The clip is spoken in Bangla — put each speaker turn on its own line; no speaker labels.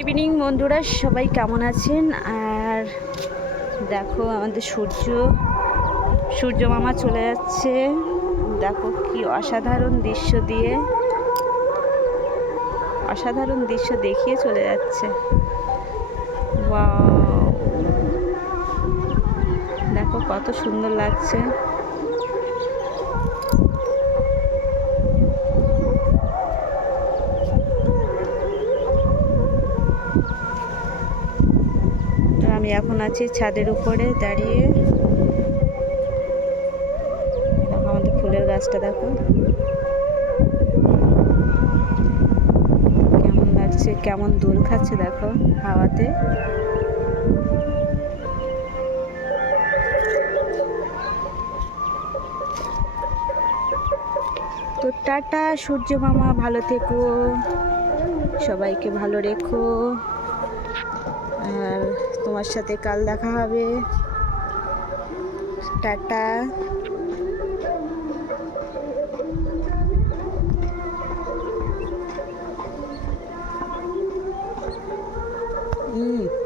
ইভিনিং বন্ধুরা, সবাই কেমন আছেন? আর দেখো, আমাদের সূর্য সূর্য মামা চলে যাচ্ছে। দেখো, কি অসাধারণ দৃশ্য দিয়ে, অসাধারণ দৃশ্য দেখিয়ে চলে যাচ্ছে! দেখো, কত সুন্দর লাগছে। আমি এখন আছি ছাদের উপরে দাঁড়িয়ে। দেখো আমাদের ফুলের গাছটা, দেখো। কেমন লাগছে, কেমন দোল খাচ্ছে, দেখো হাওয়াতে। তো টাটা, সূর্য মামা, ভালো থেকো। সবাইকে ভালো রেখো। আর তোমার সাথে কাল দেখা হবে। টাটা। Mm.